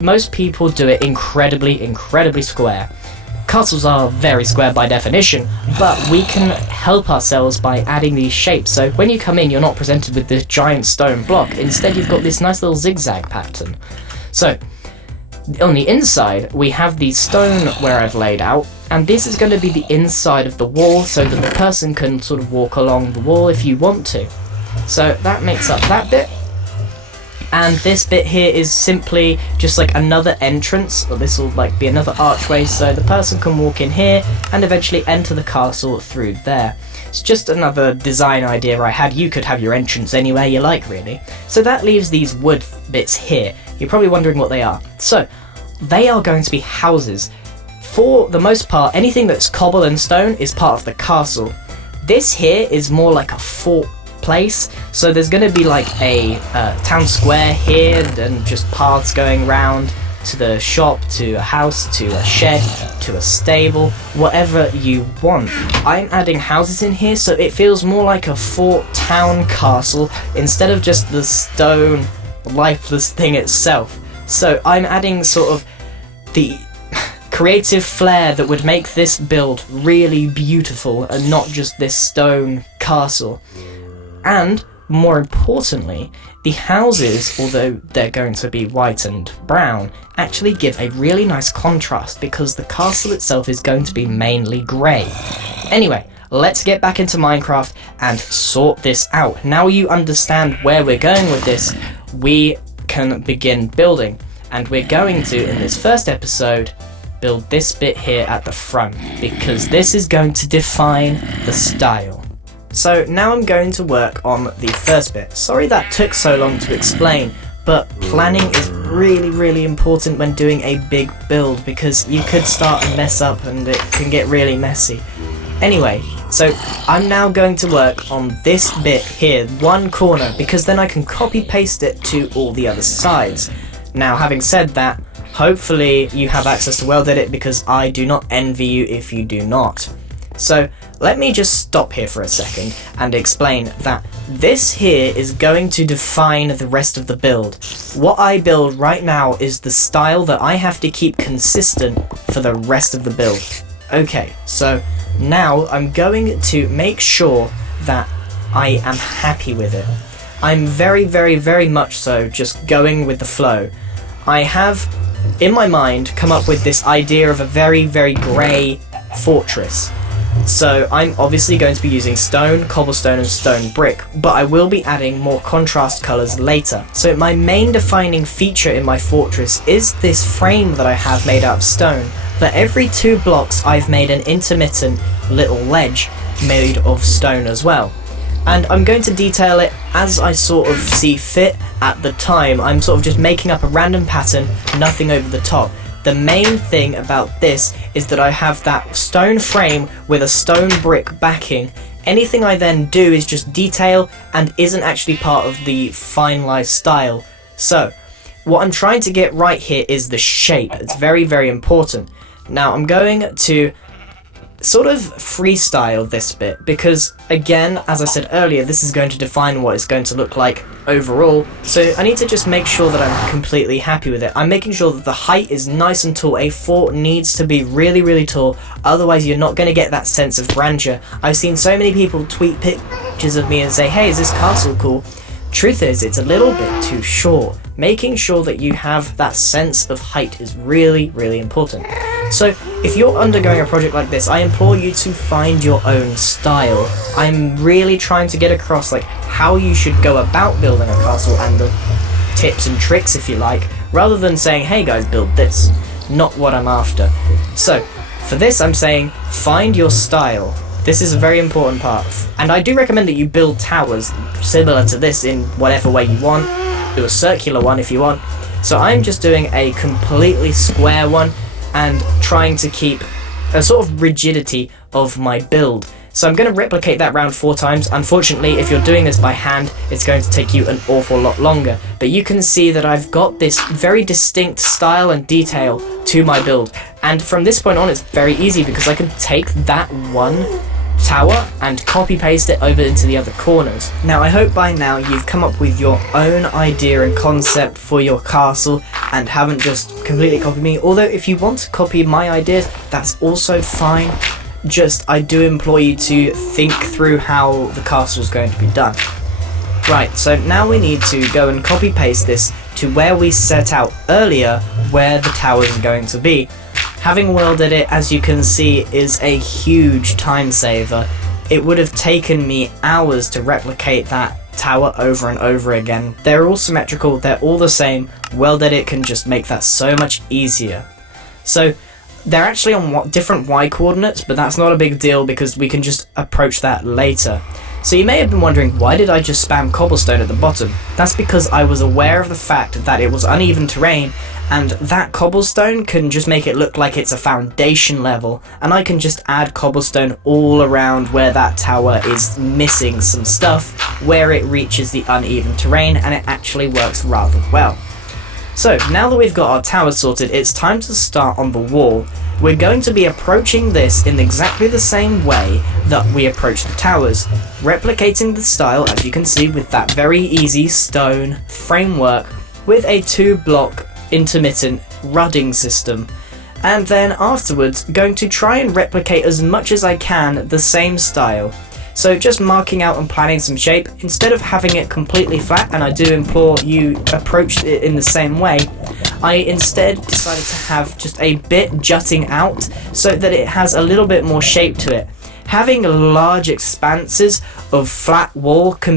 most people do it incredibly square. Castles are very square by definition, but we can help ourselves by adding these shapes. So when you come in, you're not presented with this giant stone block. Instead, you've got this nice little zigzag pattern. So on the inside, we have the stone where I've laid out, and this is going to be the inside of the wall so that the person can sort of walk along the wall if you want to. So that makes up that bit. And this bit here is simply just like another entrance, or this will like be another archway, so the person can walk in here and eventually enter the castle through there. It's just another design idea I had. You could have your entrance anywhere you like, really. So that leaves these wood bits here. You're probably wondering what they are. So they are going to be houses. For the most part, anything that's cobble and stone is part of the castle. This here is more like a fort place, so there's going to be like a town square here and just paths going round to the shop, to a house, to a shed, to a stable, whatever you want. I'm adding houses in here so it feels more like a fort town castle instead of just the stone lifeless thing itself. So I'm adding sort of the creative flair that would make this build really beautiful and not just this stone castle. And, more importantly, the houses, although they're going to be white and brown, actually give a really nice contrast because the castle itself is going to be mainly grey. Anyway, let's get back into Minecraft and sort this out. Now you understand where we're going with this, we can begin building. And we're going to, in this first episode, build this bit here at the front, because this is going to define the style. So now I'm going to work on the first bit. Sorry that took so long to explain, but planning is really important when doing a big build, because you could start and mess up and it can get really messy. Anyway, so I'm now going to work on this bit here, one corner, because then I can copy paste it to all the other sides. Now, having said that, hopefully you have access to World Edit, because I do not envy you if you do not. So let me just stop here for a second and explain that this here is going to define the rest of the build. What I build right now is the style that I have to keep consistent for the rest of the build. Okay, so now I'm going to make sure that I am happy with it. I'm very much so just going with the flow. I have, in my mind, come up with this idea of a very grey fortress. So I'm obviously going to be using stone, cobblestone and stone brick, but I will be adding more contrast colours later. So my main defining feature in my fortress is this frame that I have made out of stone, but every 2 blocks I've made an intermittent little ledge made of stone as well. And I'm going to detail it as I sort of see fit at the time. I'm sort of just making up a random pattern, nothing over the top. The main thing about this is that I have that stone frame with a stone brick backing. Anything I then do is just detail and isn't actually part of the finalized style. So, what I'm trying to get right here is the shape. It's very important. Now I'm going to sort of freestyle this bit because, again, as I said earlier, this is going to define what it's going to look like overall, so I need to just make sure that I'm completely happy with it. I'm making sure that the height is nice and tall. A fort needs to be really tall, otherwise you're not going to get that sense of grandeur. I've seen so many people tweet pictures of me and say, hey, is this castle cool? Truth is, it's a little bit too short. Making sure that you have that sense of height is really important. So, if you're undergoing a project like this, I implore you to find your own style. I'm really trying to get across like how you should go about building a castle and the tips and tricks, if you like, rather than saying, hey guys, build this. Not what I'm after. So, for this I'm saying, find your style. This is a very important part, and I do recommend that you build towers similar to this in whatever way you want. Do a circular one if you want. So I'm just doing a completely square one and trying to keep a sort of rigidity of my build. So I'm going to replicate that round 4 times. Unfortunately, if you're doing this by hand, it's going to take you an awful lot longer. But you can see that I've got this very distinct style and detail to my build. And from this point on, it's very easy because I can take that one tower and copy paste it over into the other corners. Now I hope by now you've come up with your own idea and concept for your castle and haven't just completely copied me, although if you want to copy my ideas, that's also fine. Just I do implore you to think through how the castle is going to be done. Right, so now we need to go and copy paste this to where we set out earlier where the towers are going to be. Having welded it, as you can see, is a huge time saver. It would have taken me hours to replicate that tower over and over again. They're all symmetrical, they're all the same. Weld edit can just make that so much easier. So they're actually on different y coordinates, but that's not a big deal because we can just approach that later. So you may have been wondering, why did I just spam cobblestone at the bottom? That's because I was aware of the fact that it was uneven terrain, and that cobblestone can just make it look like it's a foundation level, and I can just add cobblestone all around where that tower is missing some stuff, where it reaches the uneven terrain, and it actually works rather well. So now that we've got our tower sorted, it's time to start on the wall. We're going to be approaching this in exactly the same way that we approach the towers, replicating the style, as you can see, with that very easy stone framework with a 2-block intermittent rudding system, and then afterwards going to try and replicate as much as I can the same style. So just marking out and planning some shape, instead of having it completely flat, and I do implore you approach it in the same way, I instead decided to have just a bit jutting out so that it has a little bit more shape to it. Having large expanses of flat wall can